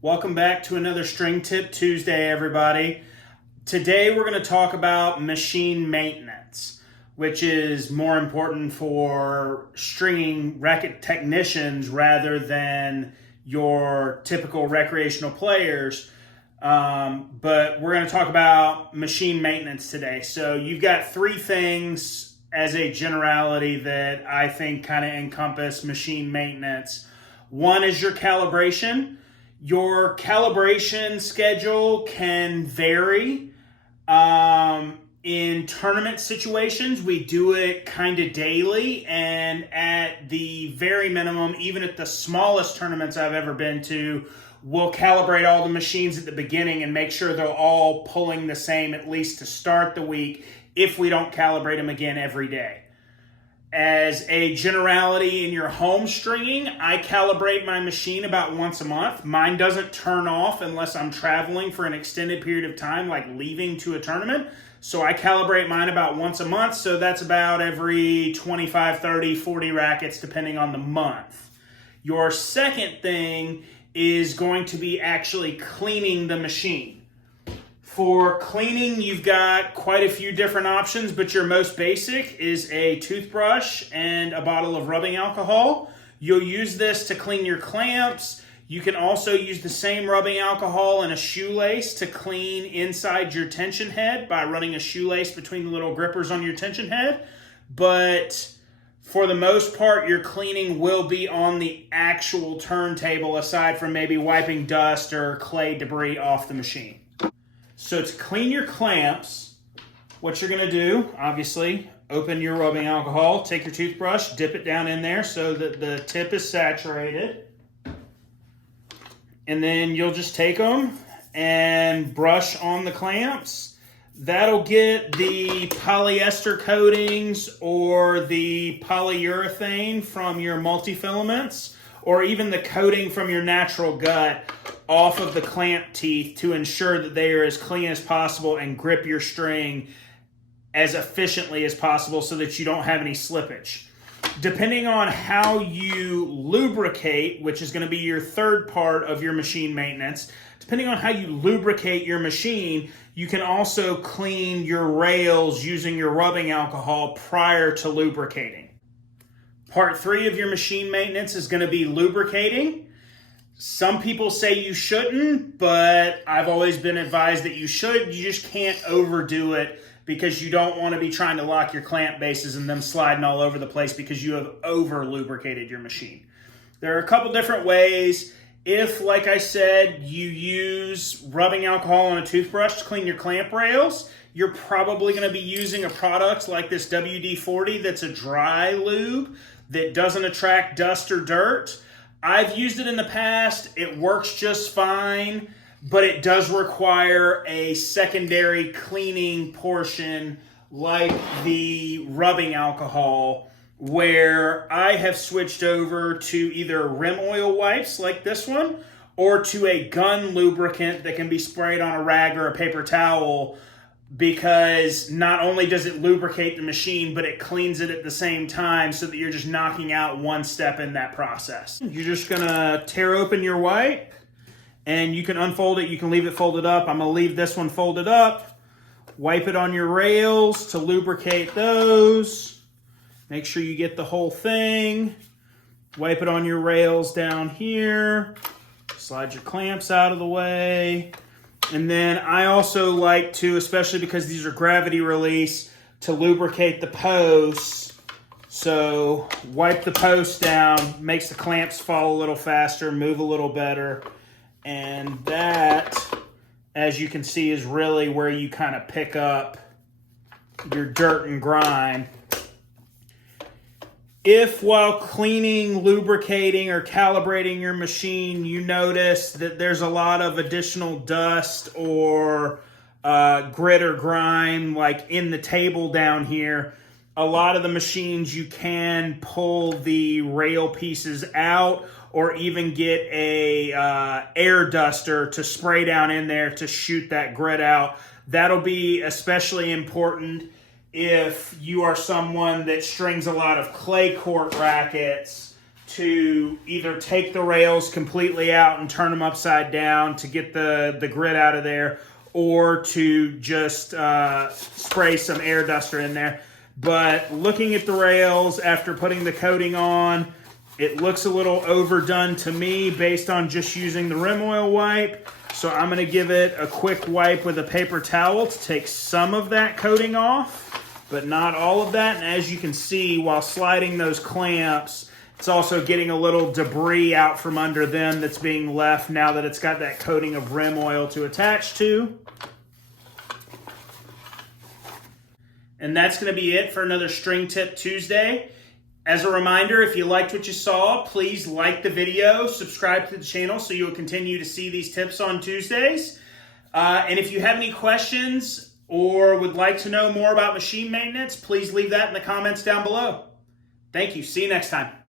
Welcome back to another String Tip Tuesday, everybody. Today we're going to talk about machine maintenance, which is more important for stringing racket technicians rather than your typical recreational players. But we're going to talk about machine maintenance today. So you've got three things as a generality that I think kind of encompass machine maintenance. One is your calibration. Your calibration schedule can vary. In tournament situations, we do it kind of daily, and at the very minimum, even at the smallest tournaments I've ever been to, we'll calibrate all the machines at the beginning and make sure they're all pulling the same, at least to start the week, if we don't calibrate them again every day. As a generality in your home stringing, I calibrate my machine about once a month. Mine doesn't turn off unless I'm traveling for an extended period of time, like leaving to a tournament. So I calibrate mine about once a month. So that's about every 25, 30, 40 rackets, depending on the month. Your second thing is going to be actually cleaning the machine. For cleaning, you've got quite a few different options, but your most basic is a toothbrush and a bottle of rubbing alcohol. You'll use this to clean your clamps. You can also use the same rubbing alcohol and a shoelace to clean inside your tension head by running a shoelace between the little grippers on your tension head. But for the most part, your cleaning will be on the actual turntable, aside from maybe wiping dust or clay debris off the machine. So to clean your clamps, what you're going to do, obviously, open your rubbing alcohol, take your toothbrush, dip it down in there so that the tip is saturated. And then you'll just take them and brush on the clamps. That'll get the polyester coatings or the polyurethane from your multifilaments, or even the coating from your natural gut, off of the clamp teeth to ensure that they are as clean as possible and grip your string as efficiently as possible so that you don't have any slippage. Depending on how you lubricate, which is going to be your third part of your machine maintenance, depending on how you lubricate your machine, you can also clean your rails using your rubbing alcohol prior to lubricating. Part 3 of your machine maintenance is going to be lubricating. Some people say you shouldn't, but I've always been advised that you should. You just can't overdo it because you don't want to be trying to lock your clamp bases and them sliding all over the place because you have over lubricated your machine. There are a couple different ways. If, like I said, you use rubbing alcohol on a toothbrush to clean your clamp rails, you're probably going to be using a product like this WD-40 that's a dry lube that doesn't attract dust or dirt. I've used it in the past. It works just fine, but it does require a secondary cleaning portion like the rubbing alcohol, where I have switched over to either rim oil wipes like this one or to a gun lubricant that can be sprayed on a rag or a paper towel, because not only does it lubricate the machine, but it cleans it at the same time so that you're just knocking out one step in that process. You're just gonna tear open your wipe, and you can unfold it, you can leave it folded up. I'm gonna leave this one folded up. Wipe it on your rails to lubricate those. Make sure you get the whole thing. Wipe it on your rails down here. Slide your clamps out of the way. And then I also like to, especially because these are gravity release, to lubricate the posts. So wipe the post down, makes the clamps fall a little faster, move a little better. And that, as you can see, is really where you kind of pick up your dirt and grime. If while cleaning, lubricating, or calibrating your machine, you notice that there's a lot of additional dust or grit or grime, like in the table down here, a lot of the machines you can pull the rail pieces out or even get a air duster to spray down in there to shoot that grit out. That'll be especially important if you are someone that strings a lot of clay court rackets to either take the rails completely out and turn them upside down to get the grit out of there, or to just spray some air duster in there. But looking at the rails after putting the coating on, it looks a little overdone to me based on just using the rim oil wipe. So I'm going to give it a quick wipe with a paper towel to take some of that coating off, but not all of that. And as you can see, while sliding those clamps, it's also getting a little debris out from under them that's being left now that it's got that coating of rim oil to attach to. And that's going to be it for another String Tip Tuesday. As a reminder, if you liked what you saw, please like the video, subscribe to the channel so you'll continue to see these tips on Tuesdays. And if you have any questions or would like to know more about machine maintenance, please leave that in the comments down below. Thank you. See you next time.